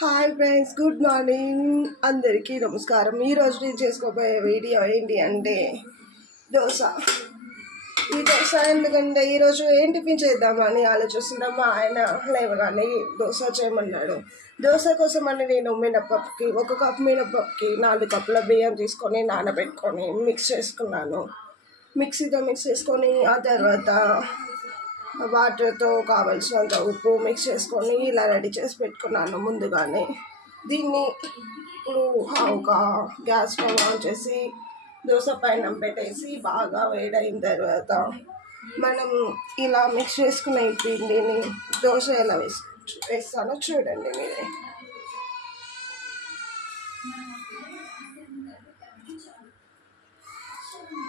Hi friends, good morning. అందరికీ నమస్కారం. ఈరోజు నేను చేసుకోబోయే వీడియో ఏంటి అంటే దోశ. ఈ దోశ ఎందుకంటే ఈరోజు ఏం టిఫిన్ చేద్దామని ఆలోచిస్తున్నాం. మా ఆయన లేవగానే దోశ చేయమన్నాడు. దోశ కోసం అని నేను మినపప్పుకి 1 కప్ మినపప్పుకి 4 కప్పుల బియ్యం తీసుకొని నానబెట్టుకొని మిక్స్ చేసుకున్నాను. మిక్సీతో మిక్స్ చేసుకొని ఆ తర్వాత వాటర్తో కావాల్సినంత ఉప్పు మిక్స్ చేసుకొని ఇలా రెడీ చేసి పెట్టుకున్నాను ముందుగానే. దీన్ని ఇప్పుడు ఒక గ్యాస్ స్టవ్ ఆన్ చేసి దోశ పైన పెట్టేసి బాగా వేడైన తర్వాత మనం ఇలా మిక్స్ చేసుకున్న ఈ పిండిని దోశ ఎలా వేస్తానో చూడండి మీరే.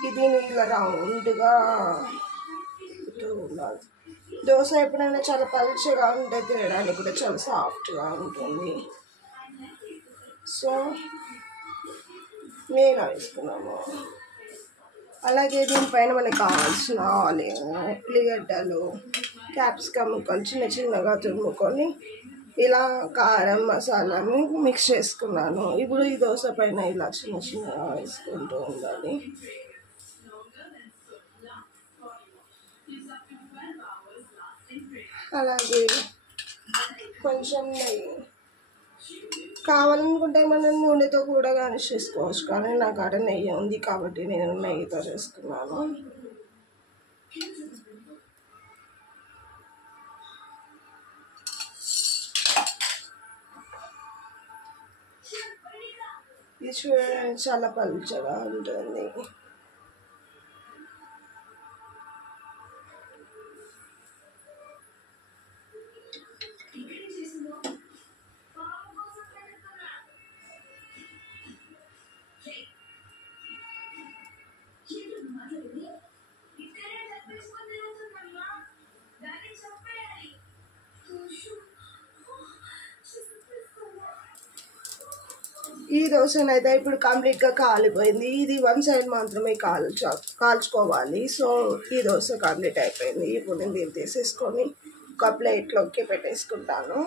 ఇది ఇలా రౌండ్గా ఉండాలి. దోశ ఎప్పుడైనా చాలా పలుచగా ఉంటే తినడానికి కూడా చాలా సాఫ్ట్గా ఉంటుంది. సో నేను వేసుకున్నాము. అలాగే దీనిపైన మనకు కావాల్సిన ఉల్లిగడ్డలు, క్యాప్సికమ్ ముక్కలు చిన్న చిన్నగా తురుముకొని ఇలా కారం మసాలాను మిక్స్ చేసుకున్నాను. ఇప్పుడు ఈ దోశ పైన ఇలా చిన్న చిన్నగా వేసుకుంటూ ఉండాలి. అలాగే కొంచెం నెయ్యి కావాలనుకుంటే మనం నూనెతో కూడా గార్నిష్ చేసుకోవచ్చు, కానీ నా కాడ నెయ్యి ఉంది కాబట్టి నేను నెయ్యితో చేసుకున్నాను. ఇది చూడడానికి చాలా పలుచగా ఉంటుంది. ఈ దోశనైతే ఇప్పుడు కంప్లీట్గా కాలిపోయింది. ఇది 1 సైడ్ మాత్రమే కాల్చుకోవాలి. సో ఈ దోశ కంప్లీట్ అయిపోయింది. ఇప్పుడు నేను దీన్ని తీసేసుకొని ఒక ప్లేట్లోకి పెట్టేసుకుంటాను.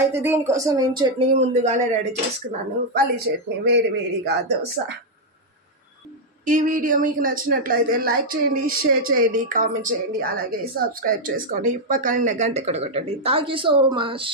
అయితే దీనికోసం నేను చట్నీ ముందుగానే రెడీ చేసుకున్నాను. పల్లి చట్నీ, వేడి వేడిగా దోశ. ఈ వీడియో మీకు నచ్చినట్లయితే లైక్ చేయండి, షేర్ చేయండి, కామెంట్ చేయండి, అలాగే సబ్స్క్రైబ్ చేసుకోండి. పక్కన గంట కొట్టండి. Thank you so much.